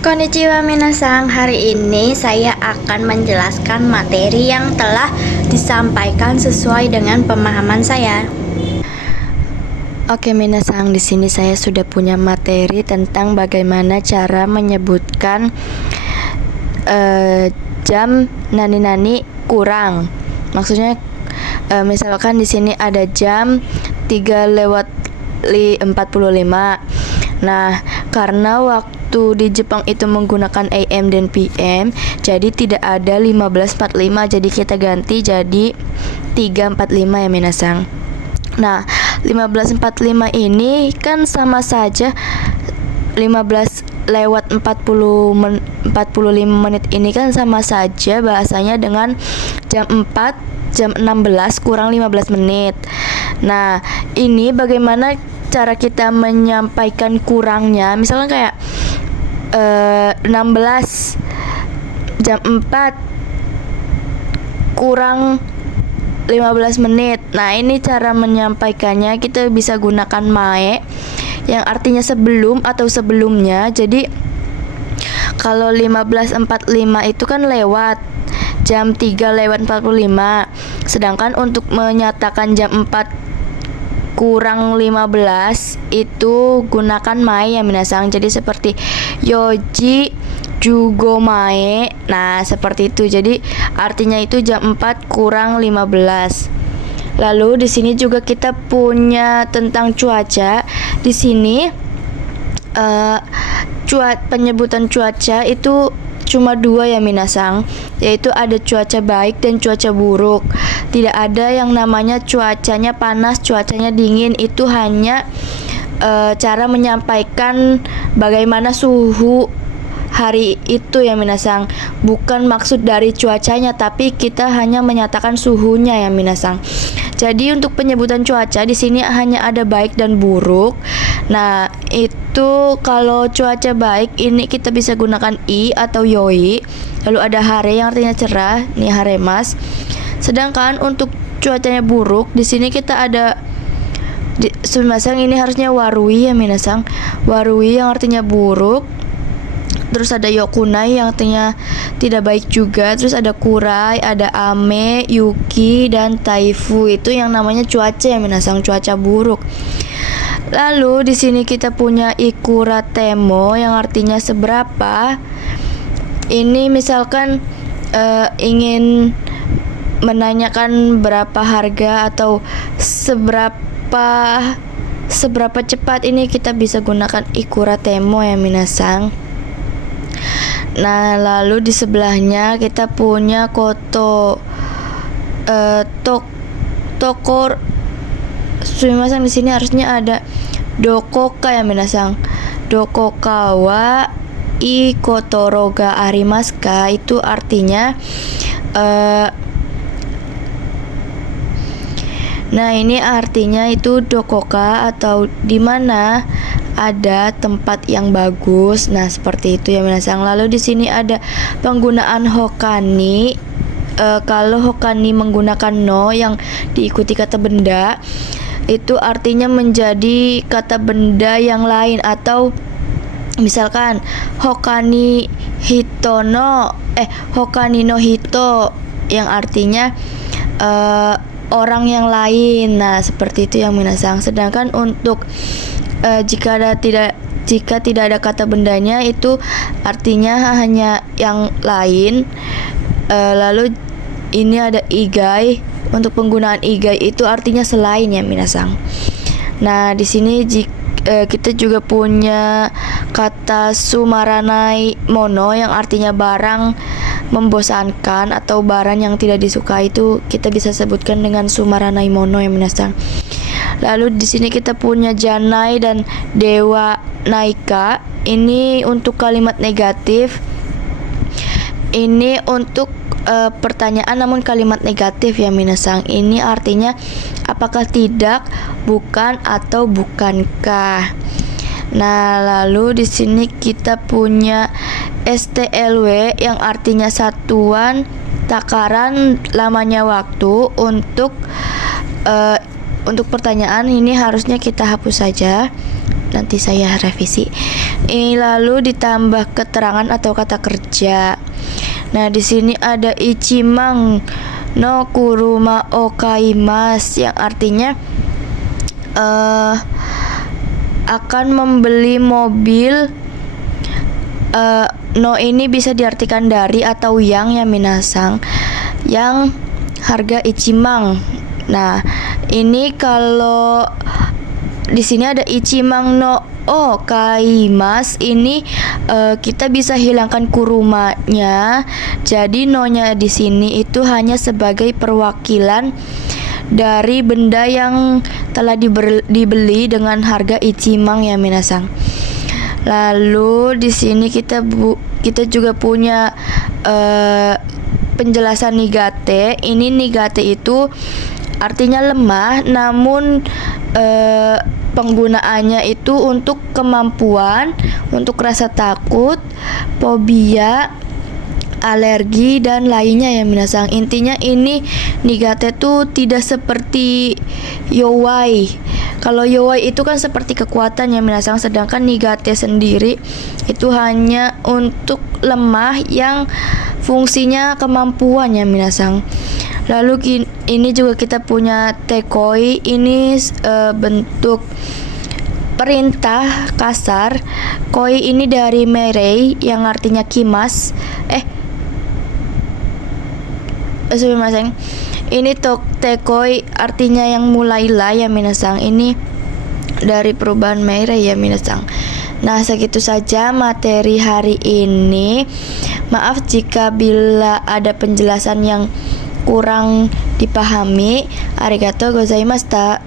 Konnichiwa minasang, hari ini saya akan menjelaskan materi yang telah disampaikan sesuai dengan pemahaman saya. Oke minasang, di sini saya sudah punya materi tentang bagaimana cara menyebutkan jam nani-nani kurang. Maksudnya misalkan di sini ada jam 3:45. Nah, karena waktu di Jepang itu menggunakan AM dan PM, jadi tidak ada 15:45, jadi kita ganti jadi 3:45 ya minasang. Nah, 15:45 ini kan sama saja 15:45 menit ini kan sama saja bahasanya dengan jam 16 kurang 15 menit. Nah, ini bagaimana cara kita menyampaikan kurangnya? Misalnya kayak 16 jam 4 kurang 15 menit. Nah, ini cara menyampaikannya, kita bisa gunakan mae yang artinya sebelum atau sebelumnya. Jadi kalau 15:45 itu kan lewat jam 3:45. Sedangkan untuk menyatakan jam 4 kurang 15 itu gunakan mae ya minasang. Jadi seperti yoji jugo mae. Nah, seperti itu. Jadi artinya itu jam 4 kurang 15. Lalu di sini juga kita punya tentang cuaca. Di sini penyebutan cuaca itu cuma dua ya minasang, yaitu ada cuaca baik dan cuaca buruk. Tidak ada yang namanya cuacanya panas, cuacanya dingin. Itu hanya cara menyampaikan bagaimana suhu hari itu ya minasang. Bukan maksud dari cuacanya, tapi kita hanya menyatakan suhunya ya minasang. Jadi untuk penyebutan cuaca di sini hanya ada baik dan buruk. Nah, itu kalau cuaca baik ini kita bisa gunakan i atau yoi. Lalu ada hare yang artinya cerah, nih haremas. Sedangkan untuk cuacanya buruk di sini kita ada minasang, ini harusnya warui ya minasang. Warui yang artinya buruk. Terus ada yokunai yang artinya tidak baik juga. Terus ada kurai, ada ame, yuki, dan taifu. Itu yang namanya cuaca ya minasang, cuaca buruk. Lalu di sini kita punya ikuratemo yang artinya seberapa. Ini misalkan ingin menanyakan berapa harga atau seberapa cepat, ini kita bisa gunakan ikuratemo ya minasang. Nah, lalu di sebelahnya kita punya koto tokor sumimasen. Di sini harusnya ada dokoka ya minasang. Dokoka wa i kotoro ga arimasu ka, itu artinya nah, ini artinya itu dokoka atau di mana ada tempat yang bagus. Nah, seperti itu ya minasang. Lalu di sini ada penggunaan hokani. Kalau hokani menggunakan no yang diikuti kata benda, itu artinya menjadi kata benda yang lain. Atau misalkan hokani no hito yang artinya orang yang lain. Nah, seperti itu yang minasang. Sedangkan untuk jika tidak ada kata bendanya, itu artinya hanya yang lain. Lalu ini ada igai. Untuk penggunaan igai itu artinya selain ya minasang. Nah, di sini kita juga punya kata sumaranai mono yang artinya barang membosankan atau barang yang tidak disukai, itu kita bisa sebutkan dengan sumaranai mono ya minasang. Lalu di sini kita punya janai dan dewa naika. Ini untuk kalimat negatif. Ini untuk pertanyaan namun kalimat negatif ya minasang. Ini artinya apakah tidak, bukan, atau bukankah. Nah, lalu di sini kita punya STLW yang artinya satuan takaran lamanya waktu. Untuk pertanyaan ini harusnya kita hapus saja. nanti saya revisi. Lalu ditambah keterangan atau kata kerja. Nah, di sini ada ichimang no kuruma o kaimasu, yang artinya akan membeli mobil. No ini bisa diartikan dari atau yang, ya minasang, yang harga ichimang. Nah, ini kalau di sini ada ichimang no o kaimasu, ini kita bisa hilangkan kurumanya. Jadi no-nya di sini itu hanya sebagai perwakilan dari benda yang telah dibeli dengan harga ichimang, ya minasang. Lalu di sini kita juga punya penjelasan nigate. Ini nigate itu artinya lemah, namun penggunaannya itu untuk kemampuan, untuk rasa takut, fobia, alergi dan lainnya, ya minasang. Intinya ini nigate tuh tidak seperti yowai. Kalau yowai itu kan seperti kekuatan, ya minasang, sedangkan nigate sendiri itu hanya untuk lemah yang fungsinya kemampuan, ya minasang. Lalu ini juga kita punya tekoi. Ini bentuk perintah kasar. Koi ini dari merei yang artinya kimas. Minasang. Ini tekoi artinya yang mulailah, ya minasang. Ini dari perubahan merei, ya minasang. Nah, segitu saja materi hari ini. Maaf jika bila ada penjelasan yang kurang dipahami. Arigatou gozaimashita.